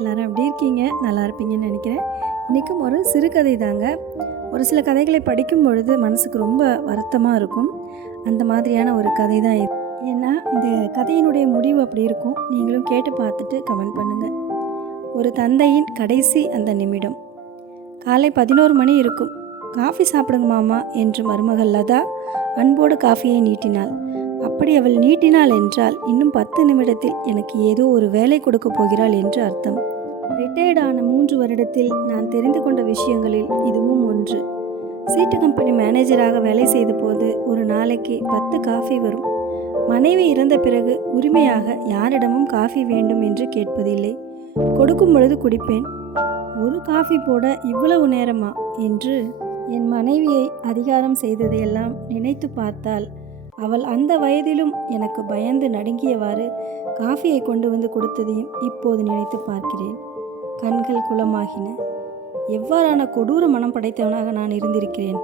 எல்லாரும் எப்படி இருக்கீங்க? நல்லா இருப்பீங்கன்னு நினைக்கிறேன். இன்றைக்கும் ஒரு சிறுகதை தாங்க. ஒரு சில கதைகளை படிக்கும் பொழுது மனசுக்கு ரொம்ப வருத்தமாக இருக்கும். அந்த மாதிரியான ஒரு கதை தான் இது. ஏன்னா இந்த கதையினுடைய முடிவு அப்படி இருக்கும். நீங்களும் கேட்டு பார்த்துட்டு கமெண்ட் பண்ணுங்கள் ஒரு தந்தையின் கடைசி அந்த நிமிடம். காலை பதினோரு மணி இருக்கும். காஃபி சாப்பிடுங்க மாமா என்று மருமகள் லதா அன்போடு காஃபியை நீட்டினாள். அப்படி அவள் நீட்டினாள் என்றால் இன்னும் பத்து நிமிடத்தில் எனக்கு ஏதோ ஒரு வேலை கொடுக்க போகிறாள் என்று அர்த்தம். ரிட்டையர்டான மூன்று வருடத்தில் நான் தெரிந்து கொண்ட விஷயங்களில் இதுவும் ஒன்று. சீட்டு கம்பெனி மேனேஜராக வேலை செய்த போது ஒரு நாளைக்கு பத்து காஃபி வரும். மனைவி இறந்த பிறகு உரிமையாக யாரிடமும் காஃபி வேண்டும் என்று கேட்பதில்லை. கொடுக்கும் பொழுது குடிப்பேன். ஒரு காஃபி போட இவ்வளவு நேரமா? என்று என் மனைவியை அதிகாரம் செய்ததையெல்லாம் நினைத்து பார்த்தால் அவள் அந்த வயதிலும் எனக்கு பயந்து நடுங்கியவாறு காஃபியை கொண்டு வந்து கொடுத்ததையும் இப்போது நினைத்து பார்க்கிறேன். கண்கள் குளமாகின. எவ்வாறான கொடூர மனம் படைத்தவனாக நான் இருந்திருக்கிறேன்?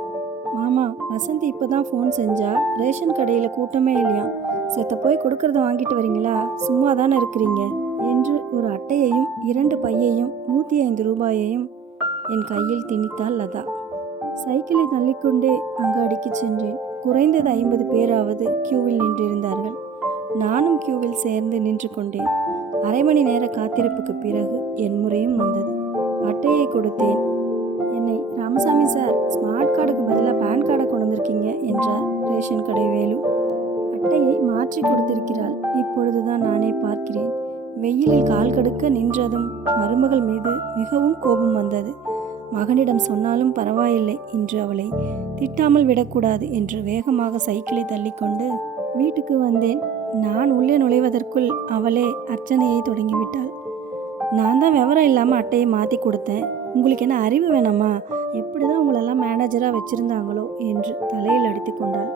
மாமா வசந்தி இப்போ தான் ஃபோன் செஞ்சா ரேஷன் கடையில் கூட்டமே இல்லையா? செத்த போய் கொடுக்கறத வாங்கிட்டு வரீங்களா? சும்மா தானே இருக்கிறீங்க. என்று ஒரு அட்டையையும் இரண்டு பையையும் நூற்றி ஐந்து ரூபாயையும் என் கையில் திணித்தாள் லதா. சைக்கிளை தள்ளிக்கொண்டே அங்காடிக்கு சென்றேன். குறைந்தது ஐம்பது பேராவது கியூவில் நின்றிருந்தார்கள். நானும் கியூவில் சேர்ந்து நின்று கொண்டேன். அரை மணி நேர காத்திருப்புக்கு பிறகு என் முறையும் வந்தது. அட்டையை கொடுத்தேன். என்னை ராமசாமி சார் ஸ்மார்ட் கார்டுக்கு பதிலாக பேன் கார்டை கொண்டு வந்திருக்கீங்க என்றார் ரேஷன் கடை வேலு. அட்டையை மாற்றி கொடுத்திருக்கிறாள். இப்பொழுதுதான் நானே பார்க்கிறேன். வெயிலில் கால் கடுக்க நின்றதும் மருமகள் மீது மிகவும் கோபம் வந்தது. மகனிடம் சொன்னாலும் பரவாயில்லை இன்று அவளை திட்டாமல் விடக்கூடாது என்று வேகமாக சைக்கிளை தள்ளிக்கொண்டு வீட்டுக்கு வந்தேன். நான் உள்ளே நுழைவதற்குள் அவளே அர்ச்சனையை தொடங்கிவிட்டாள். நான் தான் விவரம் இல்லாமல் அட்டையை மாற்றி கொடுத்தேன். உங்களுக்கு என்ன அறிவு வேணாமா? எப்படி தான் உங்களெல்லாம் மேனேஜராக வச்சுருந்தாங்களோ என்று தலையில் அடித்து கொண்டாள்.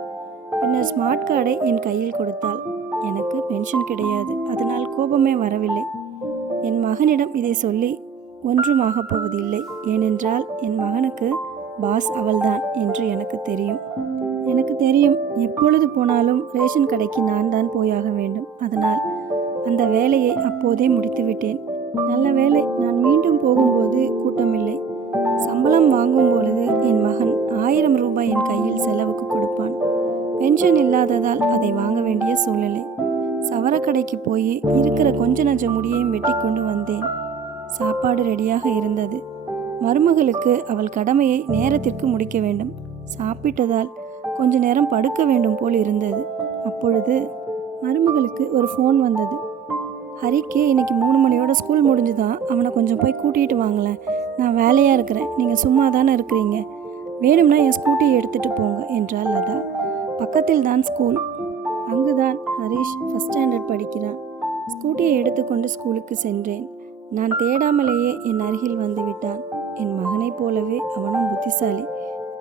பின்னர் ஸ்மார்ட் கார்டை என் கையில் கொடுத்தாள். எனக்கு பென்ஷன் கிடையாது. அதனால் கோபமே வரவில்லை. என் மகனிடம் இதை சொல்லி ஒன்றுமாகப் போவதில்லை. ஏனென்றால் என் மகனுக்கு பாஸ் அவள்தான் என்று எனக்கு தெரியும். எனக்கு தெரியும் எப்பொழுது போனாலும் ரேஷன் கடைக்கு நான் தான் போயாக வேண்டும். அதனால் அந்த வேலையை அப்போதே முடித்துவிட்டேன். நல்ல வேலை நான் மீண்டும் போகும்போது கூட்டமில்லை. சம்பளம் வாங்கும் பொழுது என் மகன் ஆயிரம் ரூபாய் என் கையில் செலவுக்கு கொடுப்பான். பென்ஷன் இல்லாததால் அதை வாங்க வேண்டிய சூழ்நிலை. சவரக்கடைக்கு போய் இருக்கிற கொஞ்ச நஞ்ச முடியையும் வெட்டி கொண்டு வந்தேன். சாப்பாடு ரெடியாக இருந்தது. மருமகளுக்கு அவள் கடமையை நேரத்திற்கு முடிக்க வேண்டும். சாப்பிட்டதால் கொஞ்ச நேரம் படுக்க வேண்டும் போல் இருந்தது. அப்பொழுது மருமகளுக்கு ஒரு ஃபோன் வந்தது. ஹரிக்கு இன்னைக்கு மூணு மணியோட ஸ்கூல் முடிஞ்சுதான் அவனை கொஞ்சம் போய் கூட்டிகிட்டு வாங்களேன். நான் வேலையாக இருக்கிறேன். நீங்கள் சும்மா தானே இருக்கிறீங்க. வேணும்னா என் ஸ்கூட்டியை எடுத்துகிட்டு போங்க என்றாள் லதா. பக்கத்தில் தான் ஸ்கூல் அங்குதான் ஹரிஷ் ஃபஸ்ட் ஸ்டாண்டர்ட் படிக்கிறான். ஸ்கூட்டியை எடுத்துக்கொண்டு ஸ்கூலுக்கு சென்றேன். நான் தேடாமலேயே என் அருகில் வந்து விட்டான். என் மகனைப் போலவே அவனும் புத்திசாலி.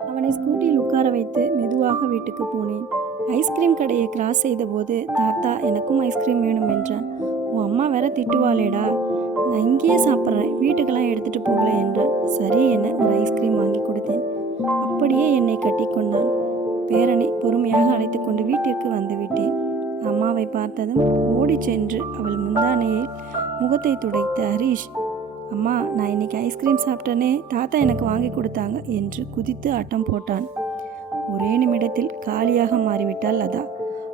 அவனை ஸ்கூட்டியில் உட்கார வைத்து மெதுவாக வீட்டுக்கு போனேன். ஐஸ்கிரீம் கடையை கிராஸ் செய்தபோது தாத்தா எனக்கும் ஐஸ்கிரீம் வேணும் என்றான். உன் அம்மா வேற திட்டுவாளேடா. நான் இங்கேயே சாப்பிட்றேன். வீட்டுக்கெல்லாம் எடுத்துகிட்டு போகல என்றான். சரி என ஒரு ஐஸ்கிரீம் வாங்கி கொடுத்தேன். அப்படியே என்னை கட்டிக்கொண்டான் பேரனை பொறுமையாக அழைத்து கொண்டு வீட்டிற்கு வந்துவிட்டேன் அம்மாவை பார்த்ததும் ஓடிச் சென்று அவள் முந்தானையில் முகத்தை துடைத்த ஹரீஷ் அம்மா நான் இன்னைக்கு ஐஸ்கிரீம் சாப்பிட்டேனே தாத்தா எனக்கு வாங்கி கொடுத்தாங்க என்று குதித்து ஆட்டம் போட்டான். ஒரே நிமிடத்தில் காலியாக மாறிவிட்டாள் லதா.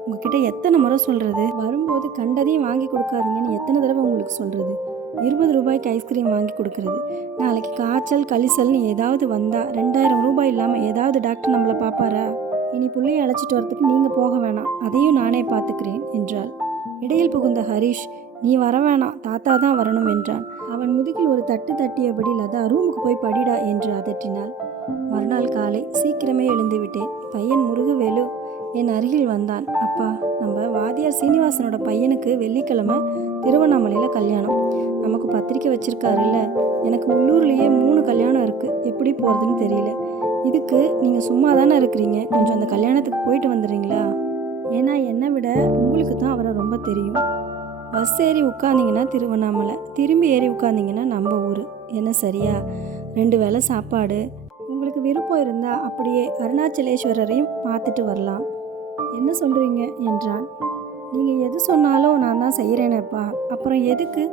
உங்ககிட்ட எத்தனை முறை சொல்கிறது வரும்போது கண்டதையும் வாங்கி கொடுக்காதீங்கன்னு எத்தனை தடவை உங்களுக்கு சொல்கிறது இருபது ரூபாய்க்கு ஐஸ்கிரீம் வாங்கி கொடுக்கறது. நாளைக்கு காய்ச்சல் கழிசல்னு ஏதாவது வந்தால் ரெண்டாயிரம் ரூபாய் இல்லாமல் ஏதாவது டாக்டர் நம்மளை பார்ப்பாரா இனி பிள்ளையை அழைச்சிட்டு வரத்துக்கு நீங்கள் போக வேணாம். அதையும் நானே பார்த்துக்கிறேன் என்றாள். இடையில் புகுந்த ஹரிஷ் நீ வர வேணாம் தாத்தா தான் வரணும் என்றான். அவன் முதுகில் ஒரு தட்டு தட்டியபடி லதா ரூமுக்கு போய் படிடா என்று அதட்டினாள். மறுநாள் காலை சீக்கிரமே எழுந்துவிட்டேன். பையன் முருகவேலு என் அருகில் வந்தான். அப்பா நம்ம வாதியார் சீனிவாசனோட பையனுக்கு வெள்ளிக்கிழமை திருவண்ணாமலையில் கல்யாணம். நமக்கு பத்திரிக்கை வச்சிருக்காருல்ல. எனக்கு உள்ளூர்லேயே மூணு கல்யாணம் இருக்குது எப்படி போகிறதுன்னு தெரியல. இதுக்கு நீங்கள் சும்மா தானே இருக்கிறீங்க? கொஞ்சம் அந்த கல்யாணத்துக்கு போயிட்டு வந்துடுறீங்களா? ஏன்னா என்னை விட உங்களுக்கு தான் அவரை ரொம்ப தெரியும். பஸ் ஏறி உட்காந்திங்கன்னா திருவண்ணாமலை. திரும்பி ஏறி உட்காந்திங்கன்னா நம்ம ஊர். என்ன சரியா? ரெண்டு வேளை சாப்பாடு. உங்களுக்கு விருப்பம் இருந்தால் அப்படியே அருணாச்சலேஸ்வரரையும் பார்த்துட்டு வரலாம். என்ன சொல்கிறீங்க என்றான். நீங்கள் எது சொன்னாலும் நான் தான் செய்கிறேனேப்பா அப்புறம் எதுக்கு?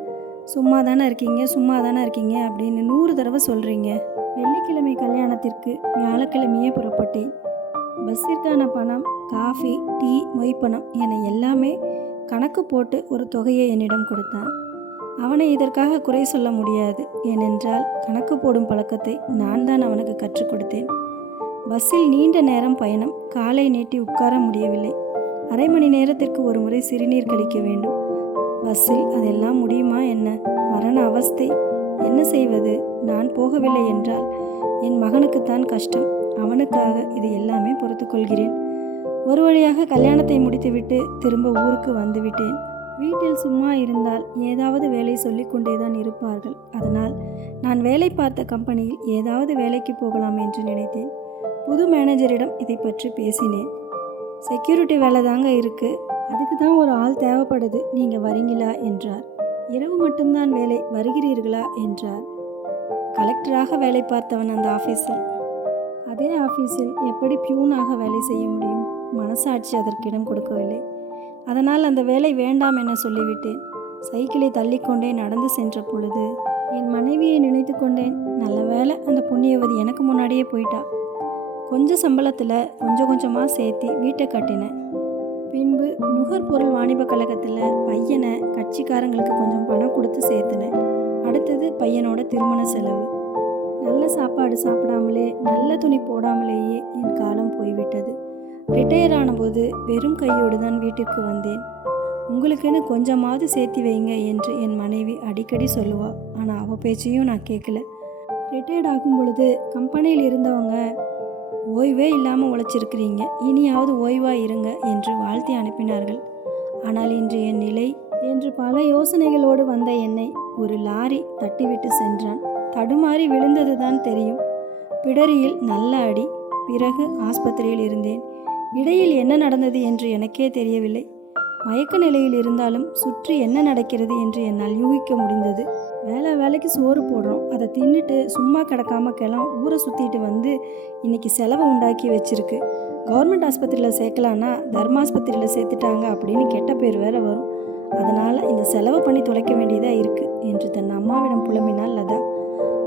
சும்மா தானே இருக்கீங்க சும்மா தானே இருக்கீங்க அப்படின்னு நூறு தடவை சொல்கிறீங்க வெள்ளிக்கிழமை கல்யாணத்திற்கு வியாழக்கிழமையே புறப்பட்டேன். பஸ்ஸிற்கான பணம் காஃபி டீ மொய்ப்பணம் என எல்லாமே கணக்கு போட்டு ஒரு தொகையை என்னிடம் கொடுத்தான். அவனை இதற்காக குறை சொல்ல முடியாது. ஏனென்றால் கணக்கு போடும் பழக்கத்தை நான் தான் அவனுக்கு கற்றுக் கொடுத்தேன். பஸ்ஸில் நீண்ட நேரம் பயணம் காலை நீட்டி உட்கார முடியவில்லை. அரை மணி நேரத்திற்கு ஒரு முறை சிறுநீர் கழிக்க வேண்டும். பஸ்ஸில் அதெல்லாம் முடியுமா என்ன? மரண அவஸ்தை. என்ன செய்வது? நான் போகவில்லை என்றால் என் மகனுக்குத்தான் கஷ்டம். அவனுக்காக இது எல்லாமே பொறுத்துக்கொள்கிறேன் ஒரு வழியாக கல்யாணத்தை முடித்துவிட்டு திரும்ப ஊருக்கு வந்துவிட்டேன். வீட்டில் சும்மா இருந்தால் ஏதாவது வேலை சொல்லிக் கொண்டேதான் இருப்பார்கள். அதனால் நான் வேலை பார்த்த கம்பெனியில் ஏதாவது வேலைக்கு போகலாம் என்று நினைத்தேன். புது மேனேஜரிடம் இதை பற்றி பேசினேன். செக்யூரிட்டி வேலை தாங்க இருக்குது அதுக்கு தான் ஒரு ஆள் தேவைப்படுது. நீங்கள் வரீங்களா? என்றார். இரவு மட்டும்தான் வேலை. வருகிறீர்களா? என்றார். கலெக்டராக வேலை பார்த்தவன் அந்த ஆஃபீஸில். அதே ஆஃபீஸில் எப்படி பியூனாக வேலை செய்ய முடியும்? மனசாட்சி அதற்கு இடம் கொடுக்கவில்லை. அதனால் அந்த வேலை வேண்டாம் என சொல்லிவிட்டேன் சைக்கிளை தள்ளிக்கொண்டே நடந்து சென்ற பொழுது என் மனைவியை நினைத்து கொண்டேன். நல்ல வேலை அந்த புண்ணியவதி எனக்கு முன்னாடியே போயிட்டா. கொஞ்சம் சம்பளத்தில் கொஞ்சம் கொஞ்சமாக சேர்த்து வீட்டை கட்டினேன். பின்பு நுகர்பொருள் வாணிப கழகத்தில் பையனை கட்சிக்காரங்களுக்கு கொஞ்சம் பணம் கொடுத்து சேர்த்துனேன். அடுத்தது பையனோட திருமண செலவு. நல்ல சாப்பாடு சாப்பிடாமலே நல்ல துணி போடாமலேயே என் காலம் போய்விட்டது. ரிட்டையர் ஆனபோது வெறும் கையோடு தான் வீட்டிற்கு வந்தேன். உங்களுக்குன்னு கொஞ்சமாவது சேர்த்தி வைங்க என்று என் மனைவி அடிக்கடி சொல்லுவாள் ஆனால் அவள் பேச்சையும் நான் கேட்கல. ரிட்டையர்ட் ஆகும் பொழுது கம்பெனியில் இருந்தவங்க ஓய்வே இல்லாமல் உழைச்சிருக்கிறீங்க. இனியாவது ஓய்வாக இருங்க என்று வாழ்த்தி அனுப்பினார்கள். ஆனால் இன்று என் நிலை என்று பல யோசனைகளோடு வந்த என்னை ஒரு லாரி தட்டிவிட்டு சென்றான். தடுமாறி விழுந்தது தான் தெரியும். பிடரியில் நல்ல அடி பிறகு ஆஸ்பத்திரியில் இருந்தேன். இடையில் என்ன நடந்தது என்று எனக்கே தெரியவில்லை. மயக்க நிலையில் இருந்தாலும் சுற்றி என்ன நடக்கிறது என்று என்னால் யூகிக்க முடிந்தது. வேலை வேலைக்கு சோறு போடுறோம். அதை தின்னுட்டு சும்மா கிடக்காம கிளம் ஊரை சுற்றிட்டு வந்து இன்னைக்கு செலவை உண்டாக்கி வச்சிருக்கு. கவர்மெண்ட் ஆஸ்பத்திரியில் சேர்க்கலான்னா தர்மாஸ்பத்திரியில் சேர்த்துட்டாங்க அப்படின்னு கெட்ட பேர் வேற வரும். அதனால் இந்த செலவு பண்ணி தொலைக்க வேண்டியதாக இருக்குது என்று தன் அம்மாவிடம் புலம்பினாள் லதா.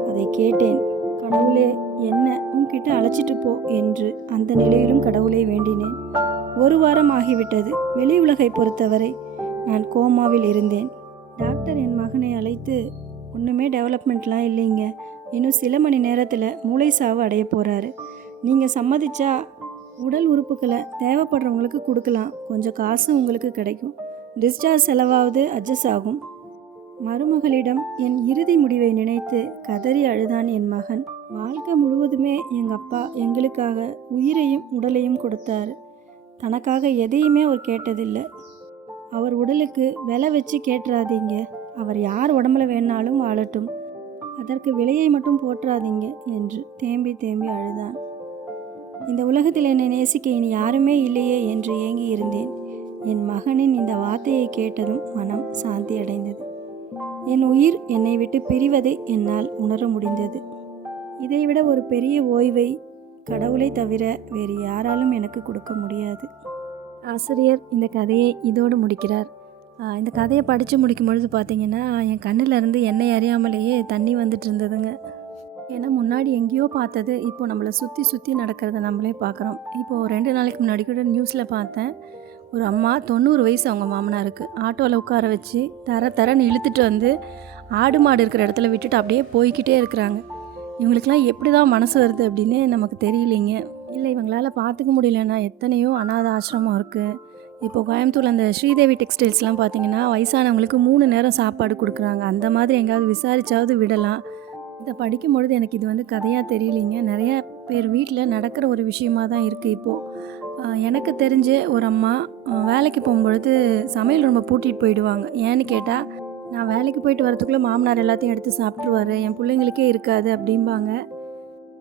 அதை கேட்டேன். கடவுளே என்ன? உன்கிட்ட அழைச்சிட்டு போ என்று அந்த நிலையிலும் கடவுளை வேண்டினேன். ஒரு வாரம் ஆகிவிட்டது. வெளி உலகை பொறுத்தவரை நான் கோமாவில் இருந்தேன். டாக்டர் என் மகனை அழைத்து ஒன்றுமே டெவலப்மெண்ட்லாம் இல்லைங்க. இன்னும் சில மணி நேரத்தில் மூளை சாவு அடைய போகிறாரு நீங்கள் சம்மதிச்சா உடல் உறுப்புகளை தேவைப்படுறவங்களுக்கு கொடுக்கலாம். கொஞ்சம் காசு உங்களுக்கு கிடைக்கும். டிஸ்சார்ஜ் செலவாவது அட்ஜஸ்ட் ஆகும். மருமகளிடம் என் இறுதி முடிவை நினைத்து கதறி அழுதான் என் மகன். வாழ்க்கை முழுவதுமே எங்கள் அப்பா எங்களுக்காக உயிரையும் உடலையும் கொடுத்தார். தனக்காக எதையுமே அவர் கேட்டதில்லை. அவர் உடலுக்கு விலை வச்சு கேட்டுறாதீங்க. அவர் யார் உடம்புல வேணாலும் வாழட்டும். அதற்கு விலையை மட்டும் போற்றாதீங்க என்று தேம்பி தேம்பி அழுதான். இந்த உலகத்தில் என்னை நேசிக்க இனி யாருமே இல்லையே என்று ஏங்கி இருந்தேன் என் மகனின் இந்த வார்த்தையை கேட்டதும் மனம் சாந்தி அடைந்தது என் உயிர் என்னை விட்டு பிரிவதை என்னால் உணர முடிந்தது. இதைவிட ஒரு பெரிய ஓய்வை கடவுளை தவிர வேறு யாராலும் எனக்கு கொடுக்க முடியாது. ஆசிரியர் இந்த கதையை இதோடு முடிக்கிறார். இந்த கதையை படித்து முடிக்கும் பொழுது பார்த்தீங்கன்னா என் கண்ணுல இருந்து எண்ணெய் அறியாமலேயே தண்ணி வந்துட்டு இருந்ததுங்க. ஏன்னா முன்னாடி எங்கேயோ பார்த்தது இப்போ நம்மளை சுற்றி சுற்றி நடக்கிறத நம்மளே பார்க்குறோம். இப்போது ரெண்டு நாளைக்கு முன்னாடி கூட நியூஸில் பார்த்தேன். ஒரு அம்மா தொண்ணூறு வயசு அவங்க மாமனாருக்கு. ஆட்டோவில் உட்கார வச்சு தர தரன்னு இழுத்துட்டு வந்து ஆடு மாடு இருக்கிற இடத்துல விட்டுட்டு அப்படியே போய்க்கிட்டே இருக்கிறாங்க. இவங்களுக்கெல்லாம் எப்படி தான் மனசு வருது அப்படின்னு நமக்கு தெரியலைங்க. இல்லை இவங்களால பார்த்துக்க முடியலன்னா எத்தனையோ அனாத ஆசிரமம் இருக்குது இப்போ கோயம்புத்தூரில் அந்த ஸ்ரீதேவி டெக்ஸ்டைல்ஸ்லாம் பார்த்தீங்கன்னா வயசானவங்களுக்கு மூணு நேரம் சாப்பாடு கொடுக்குறாங்க. அந்த மாதிரி எங்கேயாவது விசாரிச்சாவது விடலாம். இதை படிக்கும்பொழுது எனக்கு இது வந்து கதையாக தெரியலைங்க. நிறைய பேர் வீட்டில் நடக்கிற ஒரு விஷயமா தான் இருக்குது இப்போது எனக்கு தெரிஞ்ச ஒரு அம்மா வேலைக்கு போகும்பொழுது சமையல் ரொம்ப பூட்டிகிட்டு போயிடுவாங்க. ஏன்னு கேட்டால் நான் வேலைக்கு போயிட்டு வரதுக்குள்ளே மாமனார் எல்லாத்தையும் எடுத்து சாப்பிட்ருவாரு என் பிள்ளைங்களுக்கே இருக்காது அப்படிம்பாங்க.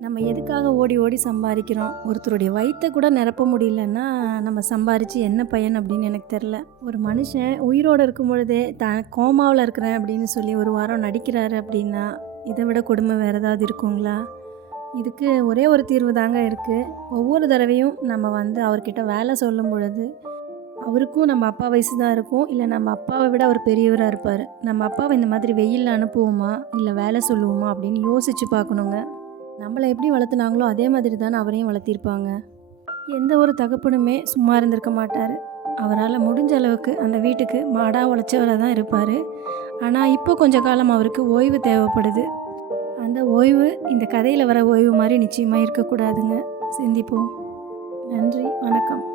நம்ம எதுக்காக ஓடி ஓடி சம்பாதிக்கிறோம்? ஒருத்தருடைய வயிற்றை கூட நிரப்ப முடியலன்னா நம்ம சம்பாரித்து என்ன பயன் அப்படின்னு எனக்கு தெரில ஒரு மனுஷன் உயிரோடு இருக்கும் பொழுதே தான் கோமாவில் இருக்கிறேன் அப்படின்னு சொல்லி ஒரு வாரம் நடிக்கிறாரு அப்படின்னா இதை விட கொடுமை வேறு ஏதாவது இருக்குங்களா? இதுக்கு ஒரே ஒரு தீர்வு தாங்க இருக்குது ஒவ்வொரு தடவையும் நம்ம வந்து அவர்கிட்ட வேலை சொல்லும் பொழுது அவருக்கும் நம்ம அப்பா வயசு தான் இருக்கும். இல்லை நம்ம அப்பாவை விட அவர் பெரியவராக இருப்பார். நம்ம அப்பாவை இந்த மாதிரி வெயிலில் அனுப்புவோமா? இல்லை வேலை சொல்லுவோமா? அப்படின்னு யோசித்து பார்க்கணுங்க. நம்மளை எப்படி வளர்த்துனாங்களோ அதே மாதிரி தான் அவரையும் வளர்த்திருப்பாங்க. எந்த ஒரு தகப்பனுமே சும்மா இருந்திருக்க மாட்டார். அவரால் முடிஞ்ச அளவுக்கு அந்த வீட்டுக்கு மாடாக உழைச்சவராக தான் இருப்பார். ஆனால் இப்போ கொஞ்ச காலம் அவருக்கு ஓய்வு தேவைப்படுது. அந்த ஓய்வு இந்த கதையில் வர ஓய்வு மாதிரி நிச்சயமாக இருக்கக்கூடாதுங்க. சிந்திப்போம். நன்றி வணக்கம்.